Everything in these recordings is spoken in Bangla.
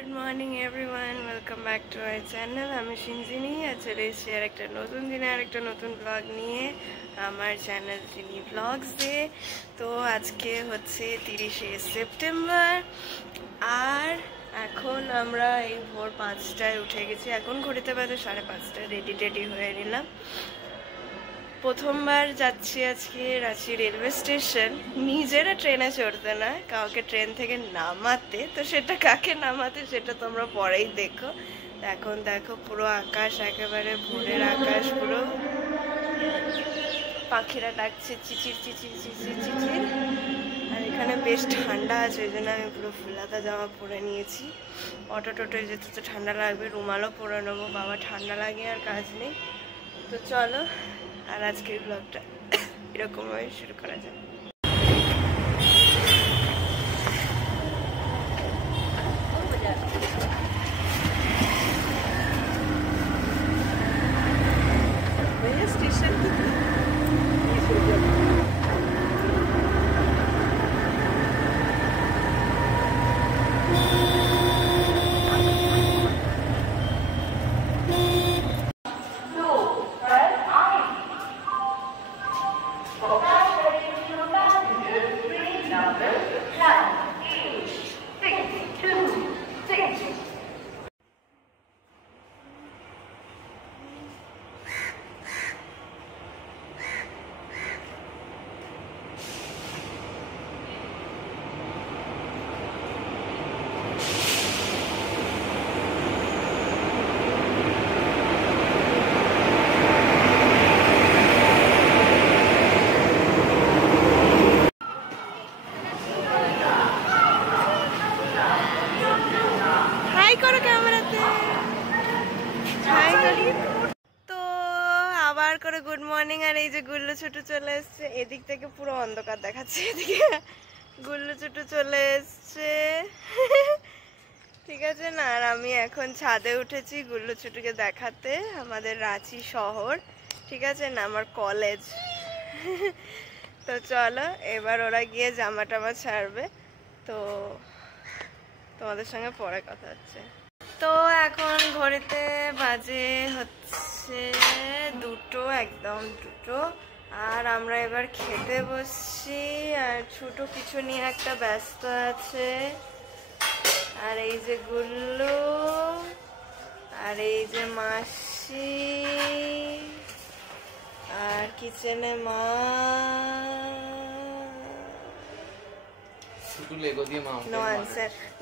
Good morning everyone, welcome back to our channel. আমি সিনজিনি আর চলে এসেছি আর একটা নতুন দিনে আর একটা নতুন ব্লগ নিয়ে আমার চ্যানেল জিনি ব্লগসে। তো আজকে হচ্ছে 30শে সেপ্টেম্বর আর এখন আমরা এই ভোর 5টায় উঠে গেছি। এখন ঘড়িতে বাজে 5:30। রেডি টেডি হয়ে নিলাম। প্রথমবার যাচ্ছি আজকে রাঁচি রেলওয়ে স্টেশন, নিজেরা ট্রেনে চড়তে না, কাউকে ট্রেন থেকে নামাতে। তো সেটা কাকে নামাতে সেটা তোমরা পরেই দেখো। এখন দেখো পুরো আকাশ, একেবারে ভোরের আকাশ, পুরো পাখিরা ডাকছে চিচির চিচির চিচির চিচির। আর এখানে বেশ ঠান্ডা আছে, ওই জন্য আমি পুরো ফুলাতা জামা পরে নিয়েছি। অটো টোটোয় যেতে তো ঠান্ডা লাগবে, রুমালও পরে নেবো, বাবা ঠান্ডা লাগে আর কাজ নেই। তো চলো আর আজকের ব্লগটা এরকমভাবে শুরু করা যাক। আবার করে গুড মর্নিং। আর এই যে গুল্লু ছুটু চলে এসছে, এদিক থেকে পুরো অন্ধকার দেখাচ্ছে, এদিকে গুল্লু ছুটু চলে এসছে, ঠিক আছে না। আর আমি এখন ছাদে উঠেছি গুল্লু ছুটুকে দেখাতে, আমাদের রাঁচি শহর, ঠিক আছে না, আমার কলেজ। তো চলো এবার ওরা গিয়ে জামা টামা ছাড়বে, তো তোমাদের সঙ্গে পরে কথা হচ্ছে। তো এখন ঘড়িতে বাজে হচ্ছে 2টো, একদম 2টো। আর আমরা এবার খেতে বসছি, আর ছোট কিছু নিয়ে একটা ব্যস্ত আছে। আর এই যে গুল্লু, আর এই যে মাসি, আর কিচেনে মা,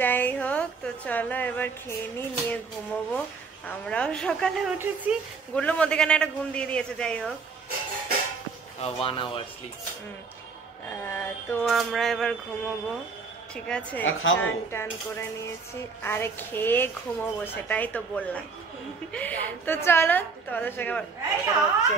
যাই হোক। তো চলো এবার খেয়ে নিয়ে ঘুমোবো। আমরাও সকালে উঠেছি, গুল্লু মধ্যেখানে একটা ঘুম দিয়ে দিয়েছে। যাই হোক 1 hour sleep। তো আমরা এবার ঘুমোবো, ঠিক আছে। টান টান করে নিয়েছি, আরে খেয়ে ঘুমোবো, সেটাই তো বললাম। তো চলো তোমাদের সঙ্গে হচ্ছে।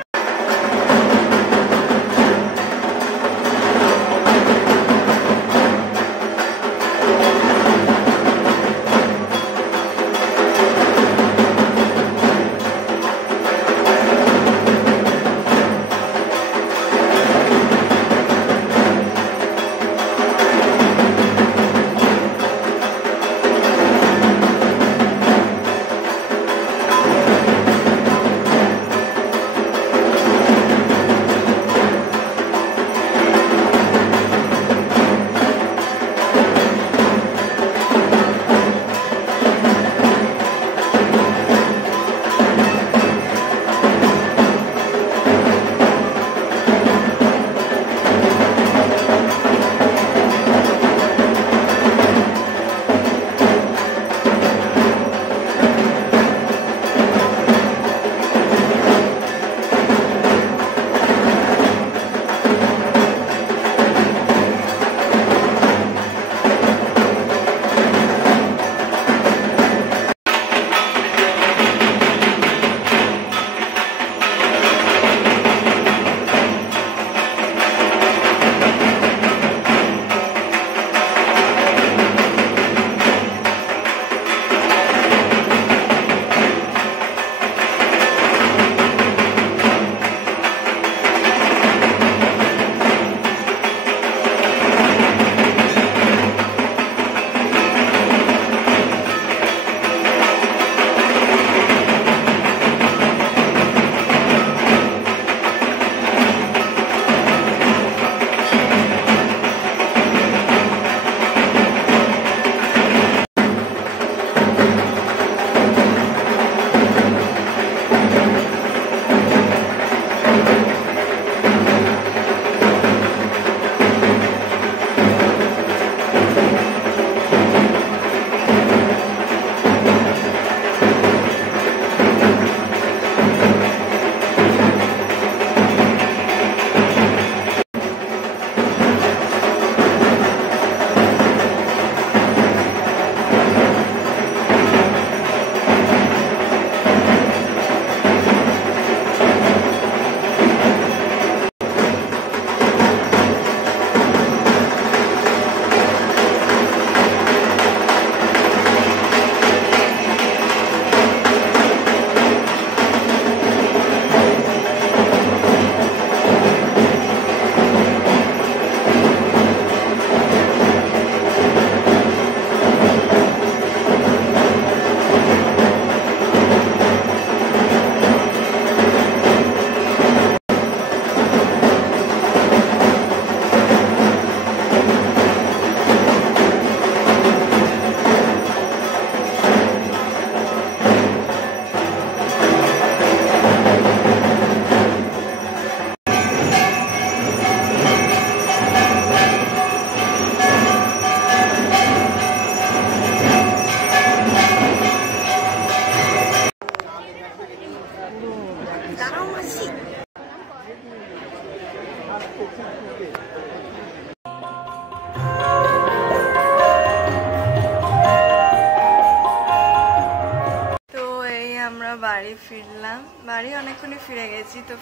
বাড়ি অনেকক্ষণই ফিরে গেছি, তো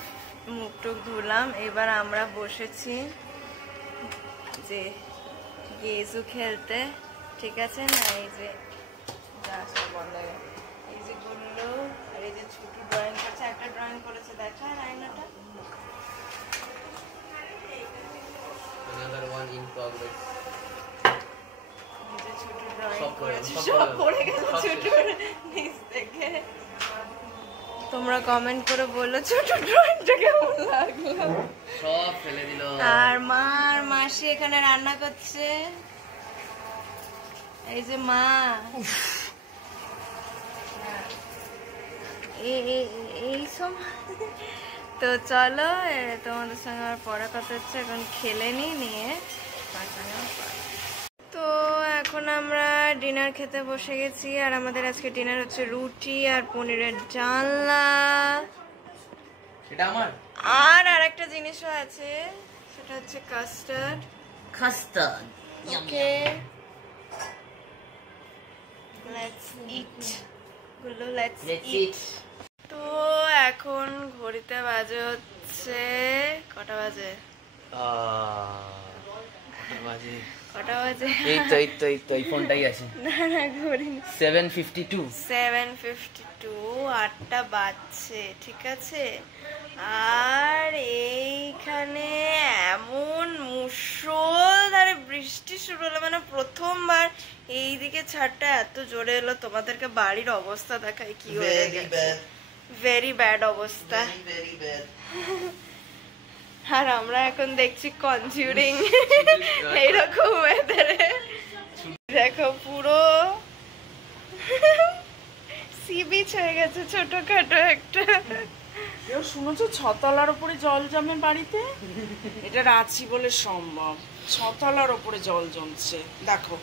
মুখ টুক ধুলাম। এবার আমরা বসেছি যে গেজু খেলতে, ঠিক আছে না? এই যে বন্ধ হয়ে গেল, এই যে গুল্লু আর এই যে ছোট ড্রয়িং করছে, একটা ড্রয়িং করেছে দেখা আয়নাটা। Another one in progress. এই যে ছোট ড্রয়িং করেছে, সব পড়ে গেল ছোটর নিচ থেকে। তোমরা কমেন্ট করে বললো ছোট ড্রয়িংটা কেমন লাগলো। সব ফেলে দিল। আর মাসি এখানে রান্না করছে, এই যে মা। এই সব। তো চলো তোমাদের সঙ্গে আমার পড়া কথা হচ্ছে, এখন খেলে নিয়ে তো এখন আমরা ডিনার খেতে বসে গেছি। আর আমাদের আজকে ডিনার হচ্ছে রুটি আর পনিরের ডালনা। এটা আমার। আর আরেকটা জিনিসও আছে, সেটা হচ্ছে কাস্টার্ড। ওকে, লেটস ইট গুলো, লেটস ইট। তো এখন ঘড়িতে বাজে হচ্ছে কটা বাজে? কটা বাজে? এই ফোনটাই আছে। না না, ঘড়ি 7:52 8টা বাজছে, ঠিক আছে। আর এইখানে এমন মুষলধারে বৃষ্টি শুরু হলো, মানে প্রথমবার এইদিকে ছাড়টা এত জোরে এলো। তোমাদেরকে বাড়ির অবস্থা দেখায় কি হয়ে গেছে, ভেরি ব্যাড অবস্থা। আর আমরা এখন দেখছি কনজিউরিং এইরকম ওয়েদারে। দেখো পুরো সি বিচ হয়ে গেছে, ছোটখাটো একটা। কেউ শুনেছো ছতলার উপরে জল জমে বাড়িতে? এটা রাঁচি বলে সম্ভব, ছতলার উপরে জল জমছে। দেখো,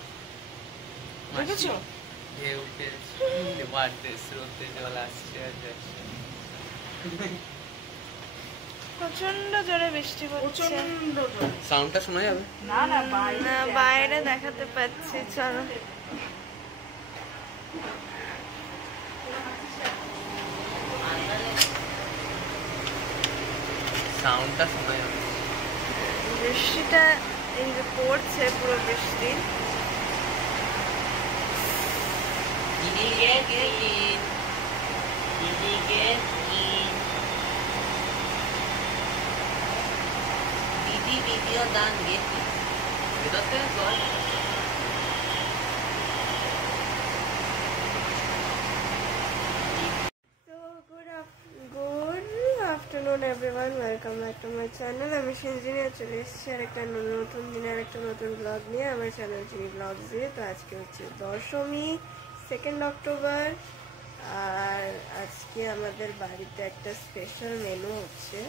দেখেছো? প্রচন্ড জোরে বৃষ্টি হচ্ছে। সাউন্ডটা শোনা যাবে? না না, না, বাইরে দেখাতে পাচ্ছি। চলো, সাউন্ডটা শোনা যাবে। বৃষ্টিটা এই যে পড়ছে, পুরো বৃষ্টি। ভিডিও দান গেছি এটাতে জল। Good afternoon everyone, welcome back to my channel. আমি সিনজিনি চলে এসেছি আর একটা নতুন দিনের একটা নতুন ব্লগ নিয়ে আমার চ্যানেল জিনি ব্লগ দিয়ে। তো আজকে হচ্ছে দশমী, 2 অক্টোবর। আর আজকে আমাদের বাড়িতে একটা স্পেশাল মেনু হচ্ছে।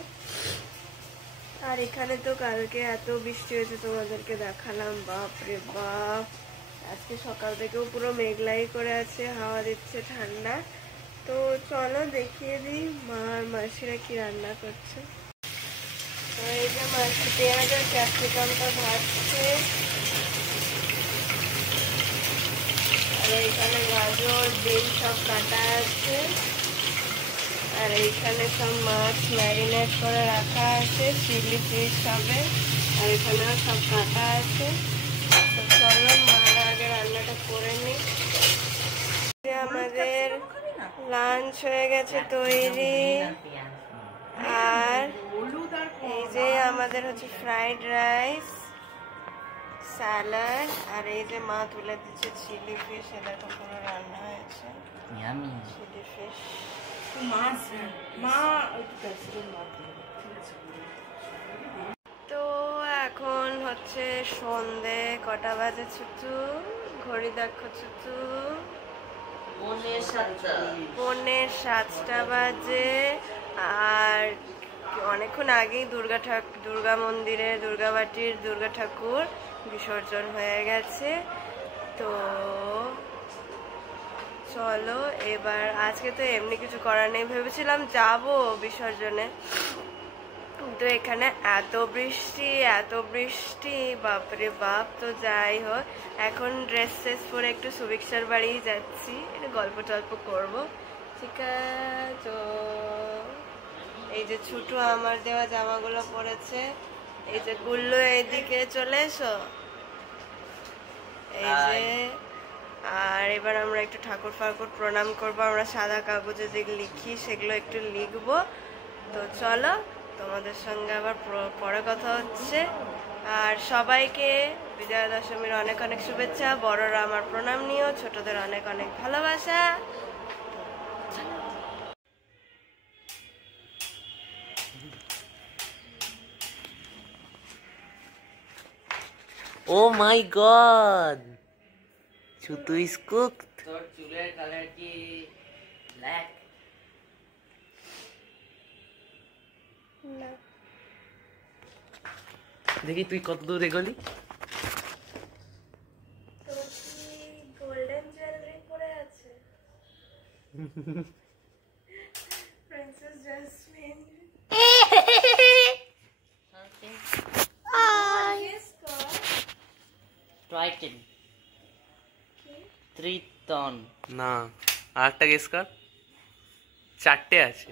আর এখানে তো কালকে এত বৃষ্টি হয়েছে, তোমাদেরকে দেখালাম, বাপ রে বাপ। আজকে সকাল থেকেও পুরো মেঘলাই করে আছে, হাওয়া দিচ্ছে ঠান্ডা। তো চলো দেখিয়ে দিই মা আর মাসিরা কি রান্না করছে। তো এই যে মাসি পেঁয়াজ আর ক্যাপসিকামটা ভাজছে, আর এইখানে গাজর ডিম সব কাটা আছে, আর এইখানে সব মাছ ম্যারিনেট করে রাখা আছে, চিলি ফিশ হবে, আর এখানেও সব কাটা আছে। তো চলো মারা আগে রান্নাটা করে নিই। আমাদের লাঞ্চ হয়ে গেছে তৈরি। আর এই যে আমাদের হচ্ছে ফ্রাইড রাইস, স্যালাড, আর এই যে মা তুলে দিচ্ছে চিলি ফিশ। এটা তো পুরো রান্না হয়েছে চিলি ফিশ। তো এখন হচ্ছে সন্ধে কটা বাজে ছুটু? ঘড়ি দেখো ছুটু, 7:45 বাজে। আর অনেকক্ষণ আগেই দুর্গা মন্দিরে দুর্গাবাটির দুর্গা ঠাকুর বিসর্জন হয়ে গেছে। তো চলো এবার, আজকে তো এমনি কিছু করার নেই, ভেবেছিলাম যাবো বিসর্জনে, কিন্তু এখানে এত বৃষ্টি বাপরে বাপ। তো যাই হোক, এখন ড্রেস পরে একটু সুভিক্ষার বাড়ি যাচ্ছি, একটু গল্প টল্প করবো। ঠিক আছে। তো এই যে ছুটু আমার দেওয়া জামাগুলো পরেছে, এই যে গুল্লু এইদিকে চলে এসো, এই যে। আর এবার আমরা একটু ঠাকুর ফাকুর প্রণাম করবো, আমরা সাদা কাগজে যে লিখি সেগুলো একটু লিখবো। তো চলো, তোমাদের সঙ্গে আবার পরে কথা হচ্ছে। আর সবাইকে বিজয়া দশমীর অনেক অনেক শুভেচ্ছা, বড়রা আমার প্রণাম নিও, ছোটদের অনেক অনেক ভালোবাসা। Oh my god! Chutu is cooked. তোর চুলের কালার কি ব্ল্যাক? না, দেখি তুই কত দূর এগোলি। গোল্ডেন জুয়েলারি পরে আছে প্রিন্সেস জেসমিন। ট্রাইটন, ত্রিটন না, আরেকটা গেস কর। চারটে আছে।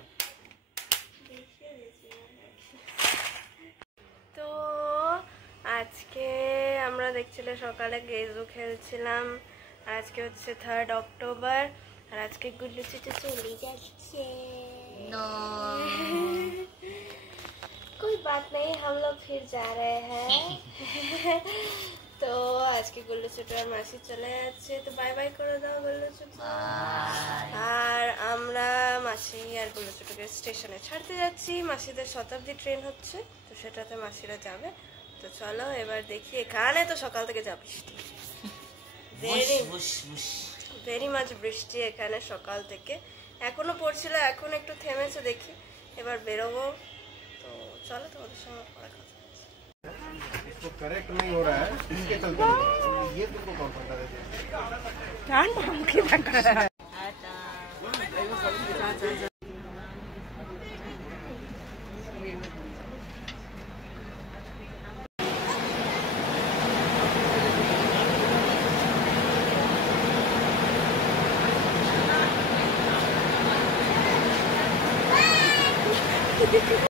তো আজকে আমরা দেখছিলে সকালে গেজু খেলছিলাম, আর আজকে হচ্ছে 3rd অক্টোবর, আর আজকে গুল্লু চিটে চলে যাচ্ছে। कोई बात नहीं, हम लोग फिर जा रहे हैं। তো আজকে গুল্লু ছোট আর মাসি চলে যাচ্ছে, তো বাই বাই করে দাও গুল্লু ছোট। আর আমরা মাসি আর গুল্লু ছোটকে স্টেশনে ছাড়তে যাচ্ছি, মাসিদের শতাব্দী ট্রেন হচ্ছে, তো সেটাতে মাসিরা যাবে। তো চলো এবার দেখি, এখানে তো সকাল থেকে যা বৃষ্টি, ভেরি মাচ বৃষ্টি এখানে সকাল থেকে, এখনো পড়ছিল, এখন একটু থেমেছে, দেখি এবার বেরোবো। তো চলো তোমাদের সঙ্গে পরে কথা হচ্ছে। इसको करेक्ट नहीं हो रहा है, इसके चलते ये तुमको कौन पता है।